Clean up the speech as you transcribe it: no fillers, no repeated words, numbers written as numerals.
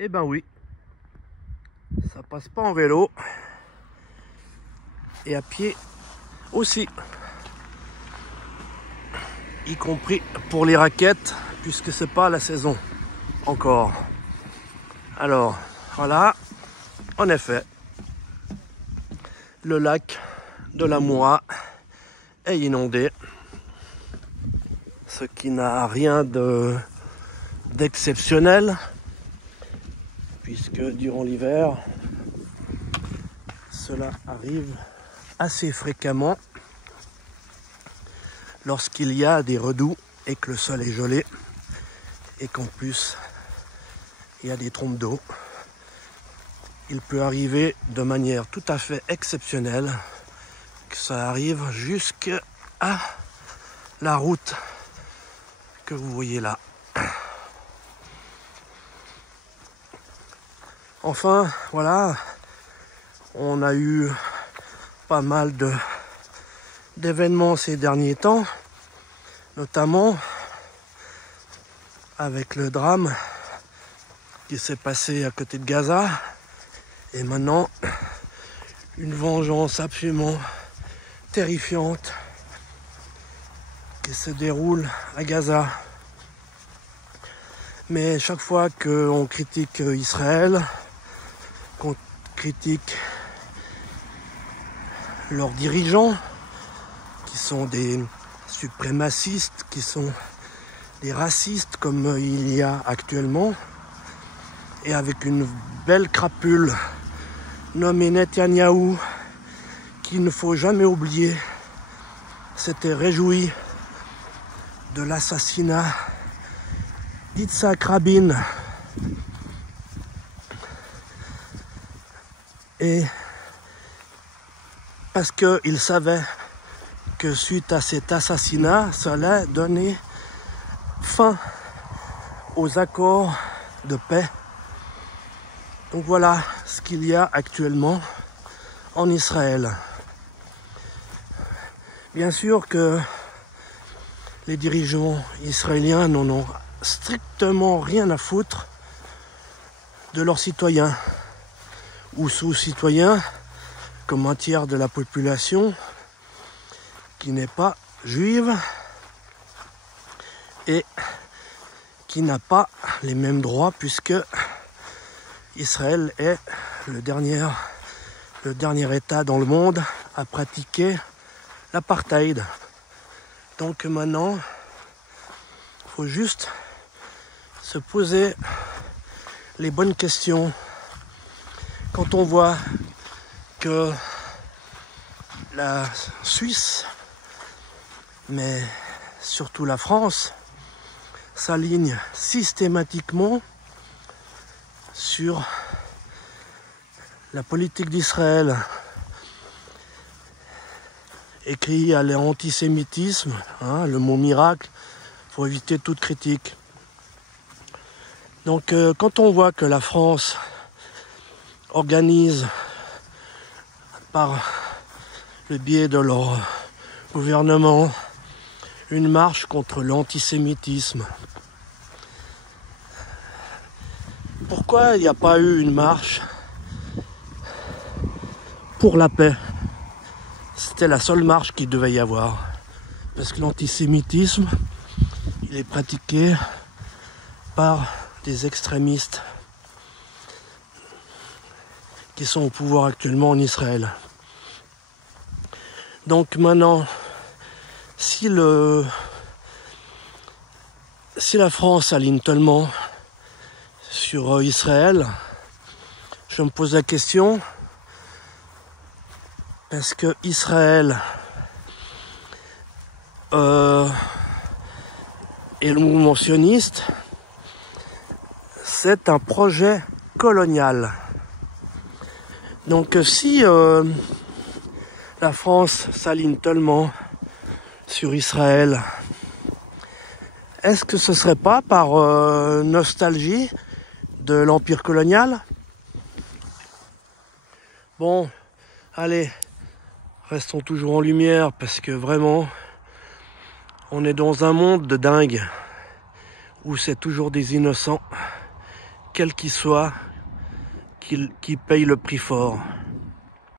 Eh ben oui, ça passe pas en vélo et à pied aussi, y compris pour les raquettes puisque c'est pas la saison encore. Alors voilà, en effet, le lac de la Moura est inondé, ce qui n'a rien d'exceptionnel puisque durant l'hiver cela arrive assez fréquemment lorsqu'il y a des redoux et que le sol est gelé et qu'en plus il y a des trompes d'eau. Il peut arriver de manière tout à fait exceptionnelle que ça arrive jusqu'à la route que vous voyez là. Enfin, voilà, on a eu pas mal d'événements ces derniers temps, notamment avec le drame qui s'est passé à côté de Gaza, et maintenant une vengeance absolument terrifiante qui se déroule à Gaza. Mais chaque fois qu'on critique Israël, qu'on critique leurs dirigeants, qui sont des suprémacistes, qui sont des racistes comme il y a actuellement, et avec une belle crapule nommée Netanyahou, qu'il ne faut jamais oublier, s'était réjoui de l'assassinat d'Yitzhak Rabin, et parce qu'il savait que suite à cet assassinat, ça allait donner fin aux accords de paix. Donc voilà ce qu'il y a actuellement en Israël. Bien sûr que les dirigeants israéliens n'en ont strictement rien à foutre de leurs citoyens ou sous-citoyens, comme un tiers de la population qui n'est pas juive et qui n'a pas les mêmes droits puisque Israël est le dernier État dans le monde à pratiquer l'apartheid. Donc maintenant, il faut juste se poser les bonnes questions. Quand on voit que la Suisse, mais surtout la France, s'aligne systématiquement sur la politique d'Israël et crie à l'antisémitisme, le mot miracle, pour éviter toute critique. Donc quand on voit que la France organise par le biais de leur gouvernement une marche contre l'antisémitisme, pourquoi il n'y a pas eu une marche pour la paix? C'était la seule marche qu'il devait y avoir. Parce que l'antisémitisme, il est pratiqué par des extrémistes qui sont au pouvoir actuellement en Israël. Donc maintenant, si la France aligne tellement sur Israël, je me pose la question, est-ce que Israël et le mouvement sioniste, c'est un projet colonial. Donc si la France s'aligne tellement sur Israël, est-ce que ce serait pas par nostalgie de l'empire colonial? Bon, allez, restons toujours en lumière parce que vraiment, on est dans un monde de dingue où c'est toujours des innocents quel qu'il soit, qui paye le prix fort.